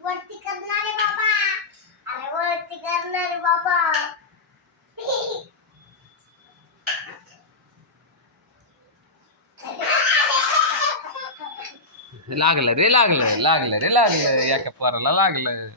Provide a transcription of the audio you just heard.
वरती करणारे बाबा, अरे वरती करणारे बाबा. लागलं रे लागलं लागलं रे लागलं एका पोराला लागलं.